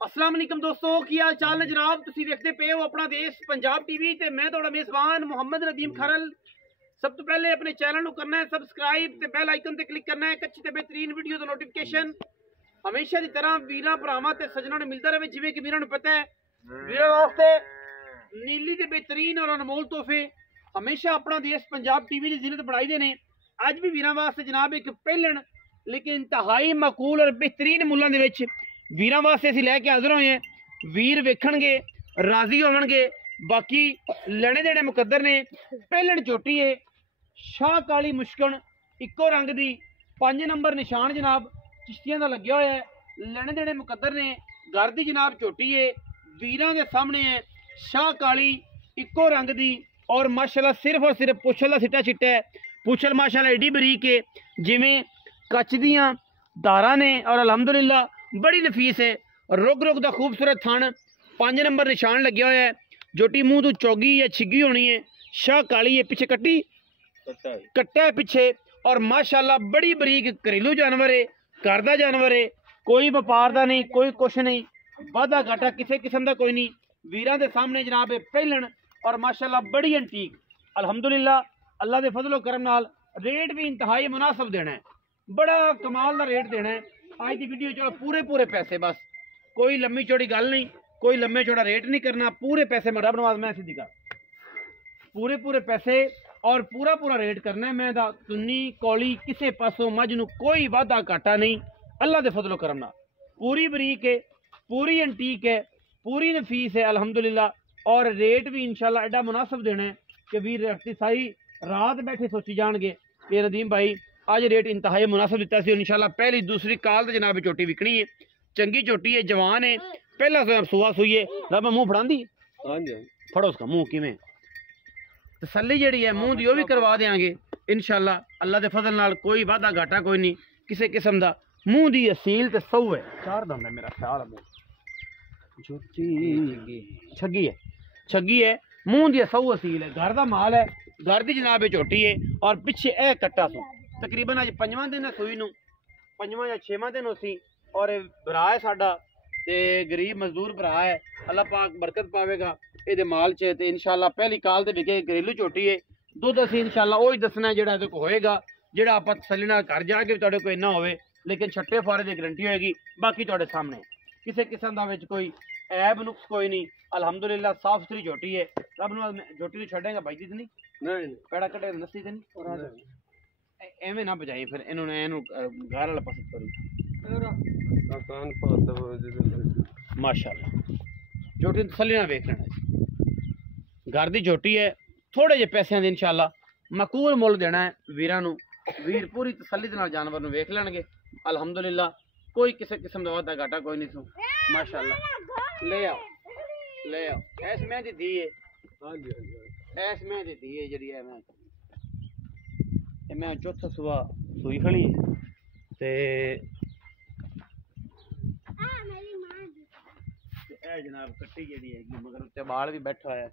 अस्सलाम वालेकुम दोस्तों, की हाल चाल ने जनाब। तुसी देखते पे हो अपना देश पंजाब टीवी ते मैं तुहाडा मेज़बान मोहम्मद नदीम खरल। सब तो पहले अपने चैनल को करना है सबसक्राइब ते बेल आइकन ते क्लिक करना है। अच्छी ते बेहतरीन वीडियो दा नोटिफिकेशन हमेशा की तरह वीरां भरावां ते सज्जनां नूं मिलदा रहे। जिवें कि वीरां नूं पता है वीरां वास्ते नीली ते बेहतरीन और अनमोल तोहफे हमेशा अपना देश पंजाब टीवी की जिन्नत बढ़ाई दे ने। अज भी वीरां वास्ते जनाब एक पहलन लेकिन इंतहाई मकूल और बेहतरीन मुल्लां दे विच वीरां वास्ते असीं लैके हाज़र होए हैं। वीर वेखणगे राजी होवणगे। बाकी लेने देने मुकद्दर ने। पहलन चोटी है शाह काली मुश्कन इक्को रंग दी 5 नंबर निशान जनाब चिश्तियां दा लग्या होया है। लेने देने मुकद्दर ने। घर दी जनाब चोटी है वीरां दे सामने है शाह काली इक्को रंग दी और माशाल्लाह सिर्फ और सिर्फ पुछल दा सिट्टा चिट्टा है। पुछल माशाल्लाह एडी बरीक है जिवें कच दियां धारां ने और अलहमदुलिल्लाह बड़ी नफीस है। रुग रुग दा खूबसूरत थन 5 नंबर निशान लग्या होया है। जोटी मुंह तो चौगी या छिगी होनी है। शाह काली है पीछे कट्टी कट्टा है पीछे और माशाल्लाह बड़ी बरीक घरेलू जानवर है। घर दा जानवर है। कोई व्यापार दा नहीं कोई कुछ नहीं वाधा घाटा किसी किस्म का कोई नहीं। वीरां दे सामने जनाब पहलन और माशाल्लाह बड़ी एंटीक अल्हम्दुलिल्लाह अल्लाह दे फजलो करम नाल रेट भी इंतहाई मुनासिब देना है। बड़ा कमाल का रेट देना है। आज की वीडियो चलो पूरे पूरे पैसे बस कोई लम्मी चौड़ी गल नहीं कोई लम्बे चौड़ा रेट नहीं करना। पूरे पैसे में रब नवाज मैं सीधी गल पूरे पूरे पैसे और पूरा पूरा रेट करना है। मैं तुन्नी कौली किसी पासों मझ नूं कोई वाधा घाटा नहीं अल्लाह दे फजलो करम नाल पूरी बरीक है पूरी एंटीक है पूरी नफीस है अल्हम्दुलिल्लाह। और रेट भी इंशाल्लाह एडा मुनासिब देना है कि वीर रखती सारी रात बैठे सोची जाएंगे कि नदीम भाई आज रेट इंतहाई मुनासिब दिता सी। इंशाल्लाह पहली दूसरी काल तो जनाब चोटी विकनी है। चंगी चोटी है जवान है पहला सुआ सुई है। रब मुँह फड़ांदी फड़ो उसका मुँह किमें तसल्ली जी है मुँह की वह भी करवा देंगे इंशाल्लाह अल्लाह के फजल नाल। कोई वाधा घाटा कोई नहीं किसी किस्म का मुँह की असील तो सौ है। चार दंद है मेरा ख्याल है छगी है छगी है मुँह की सौ असील है। घर का माल है घर की जनाब चोटी है और पिछे ए कट्टा सो तकरीबन अज 5वां दिन है सूई नूं 5वां या 6वां दिन उसी और भरा है साडा ते गरीब मजदूर भरा है। अल्लाह पाक बरकत पावेगा ये माल च ते इंशाल्लाह पहली काल ते विके घरेलू चोटी है। दुध असीं इंशाल्लाह वही दसना जेड़ा इहदे कोल होएगा जेड़ा आपां तसल्ली नाल घर जाके तुहाडे कोल इन्ना होवे लेकिन छट्टे फारे दी गारंटी होएगी। बाकी तुहाडे सामने किसी किस्म दा विच कोई ऐब नुक्स कोई नहीं अल्हम्दुलिल्लाह साफ सुथरी झोटी है। रब नूं झोटी नूं छड्डेगा भाई दी नहीं पेड़ा कटे नस्सी ते नहीं एवें ना बजाई फिर इन्होंने घर वाला पसंद करी माशाल्लाह झोटी तसल्ली नाल वेख लेना। घर की झोटी है थोड़े जे पैसों की इंशाल्लाह मकूल मुल देना है वीरां नूं। वीर पूरी तसल्ली दे नाल जानवर नूं वेख लैणगे अल्हम्दुलिल्लाह। कोई किसी किस्म का वाधा घाटा कोई नहीं सो माशाल्लाह। ले आओ ऐस मैं दी दी है ऐस मैं दी दी है जी है मैं चौथा सुबह सूई खड़ी ते जनाब कट्टी जी है मगर उत्ते बाल भी बैठा है।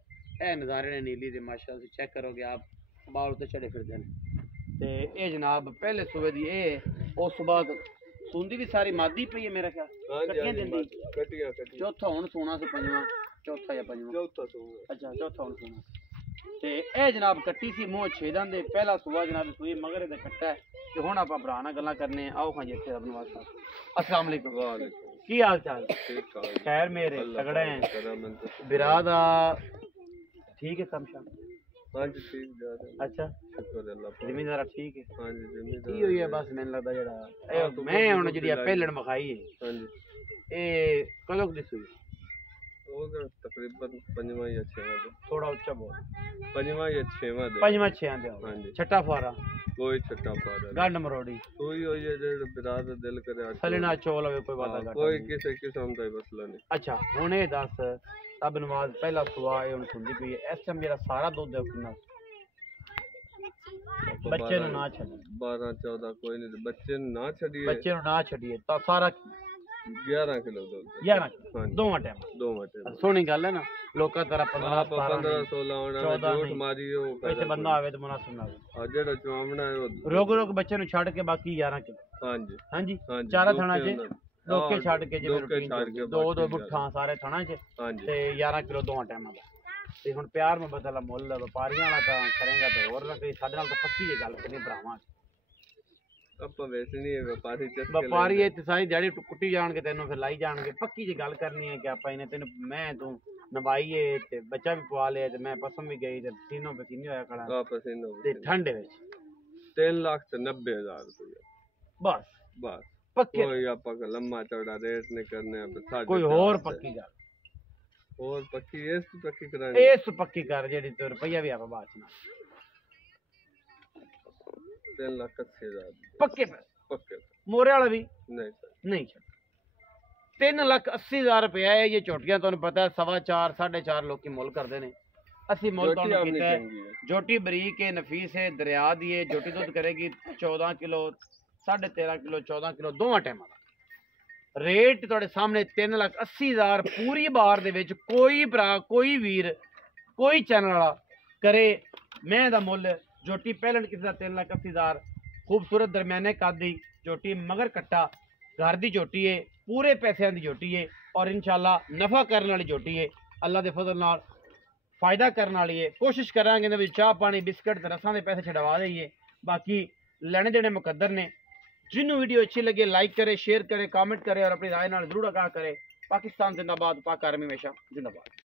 ए नज़ारे ने नीली दे माशाल्लाह चेक करोगे आप बाल उत्ते चढ़े फिरदे हैं ते ए जनाब पहले सुबह दी उस बाद सूंदी भी सारी मादी पई है मेरा ख्याल चौथा हुण सोना से 5वां चौथा या 5वां अच्छा चौथा हुण सोना ते ए जनाब कट्टी सी मुँह 6 दंद दे पहला सुबह जनाब सूई मगर इहदा कट्टा है ते हुण आपां भरा नाल गल्लां करने आओ हां जी इत्थे अपने वास्ते। अस्सलाम वालेकुम की हाल चाल खैर मेरे तगड़े हैं बिरा दा ठीक है कम शाम अच्छा जमींदार ठीक है की हुई है बस मैंने लगता जरा मैं हुण जी पहलण मखाई है ए कदों दी सूई तकरीबन 5वां या 6वां थोड़ा उच्चा बोल 5वां या 6वां 5वां 6वां दे छठा फारा कोई छठा फारा गंड मरोड़ी कोई हो ये बिराद दिल करे सलना चोल होवे कोई वादा घाटा कोई किसी किस्म का मसला नहीं। अच्छा हुण ए दस तब नमाज पहला सुबह हुण सुनदी पई है इस टाइम मेरा सारा दूध है कितना बच्चे नु ना छड्डी 12 14 कोई नहीं बच्चे ना छड्डिए तो सारा 11 किलो दूध 11 दोवां टाइम सोहनी गल है ना लोका तरह 15 16 होना झूठ मारी हो कोई बंदा आवे तो मुनासिब ना आवे आ जेड़ा चवावना है रोग रोग बच्चे नु छड़ के बाकी 11 किलो हां जी चारा थाना च ਲੋਕੇ ਛੱਡ ਕੇ ਜਿਵੇਂ ਲੋਕੇ ਰੂਟੀਨ ਛੱਡ ਕੇ ਦੋ ਦੋ ਬਾਕੀ ਬੁੱਠਾਂ ਸਾਰੇ ਥਣਾ 'ਚ ਹਾਂਜੀ ਤੇ 11 ਕਿਲੋ ਦੋਵਾਂ ਟਾਈਮਾਂ ਦਾ। ਤੇ ਹੁਣ ਪਿਆਰ ਮੁਹੱਬਤ ਵਾਲਾ ਮੁੱਲ ਵਪਾਰੀਆਂ ਵਾਲਾ ਤਾਂ ਕਰੇਗਾ ਤੇ ਹੋਰ ਨਾ ਕਰੀ, ਸਾਡੇ ਨਾਲ ਤਾਂ ਪੱਕੀ ਜੀ ਗੱਲ ਕਰੀ ਭਰਾਵਾਂ। ਆਪਾਂ ਵੇਚਣੀ ਹੈ ਵਪਾਰੀ ਚੱਕ ਵਪਾਰੀ ਇਹ ਤੇ ਸਾਰੀ ਦਿਹਾੜੀ ਕੁੱਟੀ ਜਾਣਗੇ ਤੈਨੂੰ, ਫਿਰ ਲਾਈ ਜਾਣਗੇ। ਪੱਕੀ ਜੀ ਗੱਲ ਕਰਨੀ ਹੈ ਕਿ ਆਪਾਂ ਇਹਨੇ ਤੈਨੂੰ ਮੈਂ ਤੂੰ ਨਵਾਈਏ ਤੇ ਬੱਚਾ ਵੀ ਪਵਾ ਲਿਆ ਤੇ ਮੈਂ ਪਸਮ ਵੀ ਗਈ ਤੇ ਪਸੀਨੋ ਪਸੀਨੀ ਹੋਇਆ ਖੜਾ ਵਾਪਸ ਤੇ ਠੰਡ ਵਿੱਚ 3,90,000 रुपया ਬਸ बस। ਪੱਕੇ कोई आपा का लम्बा चौड़ा रेट नहीं करने अब ਕੋਈ ਹੋਰ ਪੱਕੀ ਗੱਲ और पक्की इस पक्की करानी ਇਸ ਪੱਕੀ ਕਰ ਜਿਹੜੀ ਤੇ ਰੁਪਈਆ ਵੀ ਆਪਾਂ ਬਾਅਦ ਚ ਨਾ 3,80,000 ਪੱਕੇ ਪੈਸੇ पक्के ਮੋਰੇ ਵਾਲਾ ਵੀ नहीं सर ਨਹੀਂ ਛੱਡ 3,80,000 ਰੁਪਇਆ ਹੈ। ਇਹ ਝੋਟੀਆਂ ਤੁਹਾਨੂੰ ਪਤਾ ਹੈ 4.5 4.5 ਲੋਕੀ ਮੁੱਲ ਕਰਦੇ ਨੇ। ਅਸੀਂ ਮੁੱਲ जोटी ਤੁਹਾਨੂੰ अपनी ਕੀਤਾ ਹੈ। महंगी है ਜੋਟੀ ਬਰੀਕ ਹੈ, ਨਫੀਸ ਹੈ, ਦਰਿਆ ਦੀ ਹੈ। ਜੋਟੀ ਦੁੱਧ ਕਰੇਗੀ 14 ਕਿਲੋ 13.5 ਕਿਲੋ 14 ਕਿਲੋ ਦੋਵਾਂ ਟਾਈਮਾਂ ਦਾ। ਰੇਟ ਤੁਹਾਡੇ ਸਾਹਮਣੇ 3,80,000 ਪੂਰੀ ਬਾਰ ਦੇ ਵਿੱਚ ਕੋਈ ਭਰਾ ਕੋਈ ਵੀਰ ਕੋਈ ਚੈਨਲ ਵਾਲਾ ਕਰੇ ਮੈਂ ਦਾ ਮੁੱਲ। ਜੋਟੀ ਪਹਿਲਣ ਕਿਸੇ ਦਾ 3,80,000 ਖੂਬਸੂਰਤ ਦਰਮਿਆਨੇ ਕੱਦ ਦੀ ਜੋਟੀ ਮਗਰ ਕੱਟਾ घर ਦੀ ਝੋਟੀ ਹੈ, ਪੂਰੇ ਪੈਸਿਆਂ ਦੀ ਝੋਟੀ ਹੈ ਔਰ ਇਨਸ਼ਾਅੱਲਾ ਨਫਾ ਕਰਨ ਵਾਲੀ ਝੋਟੀ ਹੈ। ਅੱਲਾ ਦੇ ਫਜ਼ਲ ਨਾਲ ਫਾਇਦਾ ਕਰਨ ਵਾਲੀ ਹੈ। ਕੋਸ਼ਿਸ਼ ਕਰਾਂਗੇ ਇਹਦੇ ਵਿੱਚ ਚਾਹ ਪਾਣੀ ਬਿਸਕਟ ਤੇ ਰਸਾਂ ਦੇ ਪੈਸੇ ਛਡਵਾ ਦੇਈਏ। ਬਾਕੀ ਲੈਣੇ ਦੇਣੇ ਮੁਕੱਦਰ ਨੇ। ਜਿਹਨੂੰ ਵੀਡੀਓ अच्छी लगे लाइक करे, शेयर करे, कमेंट करे और अपनी राय नाल जरूर आगाह करे। पाकिस्तान जिंदाबाद, पाक आर्मी हमेशा जिंदाबाद।